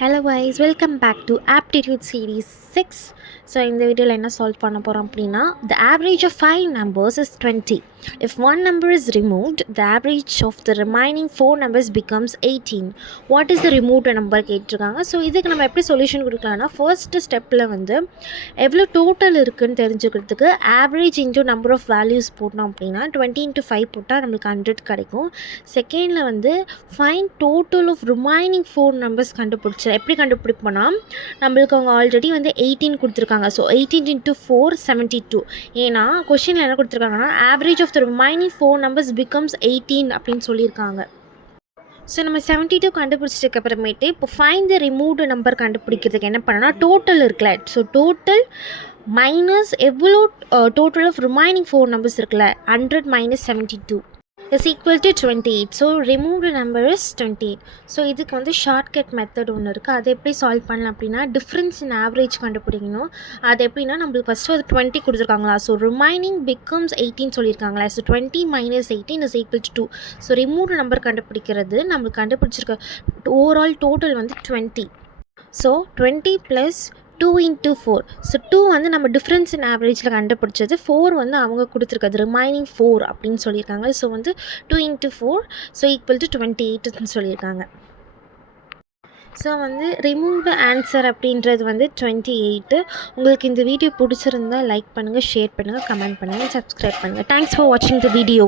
Hello guys, welcome back to Aptitude Series 6. So இந்த வீடியோவில் என்ன சால்வ் பண்ண போகிறோம் அப்படின்னா the average of 5 numbers is 20. If one number is removed, the average of the remaining 4 numbers becomes 18. What is the removed number கேட்டிருக்காங்க. So இதுக்கு நம்ம எப்படி சொல்யூஷன் கொடுக்கலாம்னா ஃபர்ஸ்ட்டு ஸ்டெப்பில் வந்து எவ்வளோ டோட்டல் இருக்குதுன்னு தெரிஞ்சுக்கிறதுக்கு average into number of values போட்டோம் அப்படின்னா 20 into 5 போட்டால் நம்மளுக்கு 100 கிடைக்கும். செகண்டில் வந்து find total of remaining 4 numbers கண்டுபிடிச்சி எப்படி கண்டுபிடிப்போம்னா நம்மளுக்கு அவங்க ஆல்ரெடி வந்து 18 கொடுத்துருக்காங்க. So 18 into 4 72. ஏன்னா கொஷினில் என்ன கொடுத்துருக்காங்கன்னா average of the remaining 4 numbers becomes 18 அப்படின்னு சொல்லியிருக்காங்க. ஸோ நம்ம 72 கண்டுபிடிச்சதுக்கு அப்புறமேட்டு இப்போ ஃபைன் த ரிமூவ்டு நம்பர் கண்டுபிடிக்கிறதுக்கு என்ன பண்ணனா டோட்டல் இருக்குல்ல, ஸோ டோட்டல் மைனஸ் எவ்வளோ டோட்டல் ஆஃப் ரிமைனிங் 4 நம்பர்ஸ் இருக்குல்ல 100 minus 72 is equal to 28. So removed number is 28. So இதுக்கு வந்து ஷார்ட்கட் மெத்தட் ஒன்று இருக்குது. அதை எப்படி சால்வ் பண்ணலாம் அப்படின்னா டிஃப்ரென்ஸ் இன் ஆவரேஜ் கண்டுபிடிக்கணும். அது எப்படின்னா நம்மளுக்கு ஃபஸ்ட்டு அது 20 கொடுத்துருக்காங்களா, ஸோ ரிமைனிங் பிகம்ஸ் 18 சொல்லியிருக்காங்களா, so 20 minus 18 is equal to 2. So removed number கண்டுபிடிக்கிறது நம்மளுக்கு கண்டுபிடிச்சிருக்க ஓவரால் டோட்டல் வந்து 20. So 20 + 2 into 4. ஸோ 2 வந்து நம்ம டிஃப்ரென்ஸ் இன் ஆவரேஜில் கண்டுபிடிச்சது, 4 வந்து அவங்க கொடுத்துருக்காது ரிமைனிங் 4 அப்படின்னு சொல்லியிருக்காங்க. ஸோ வந்து 2 into 4 ஸோ ஈக்குவல் டு 28 சொல்லியிருக்காங்க. ஸோ வந்து ரிமூவ்டு ஆன்சர் அப்படின்றது வந்து 28. உங்களுக்கு இந்த வீடியோ பிடிச்சிருந்தால் லைக் பண்ணுங்கள், ஷேர் பண்ணுங்கள், கமெண்ட் பண்ணுங்கள், சப்ஸ்கிரைப் பண்ணுங்கள். தேங்க்ஸ் ஃபார் வாட்சிங் த வீடியோ.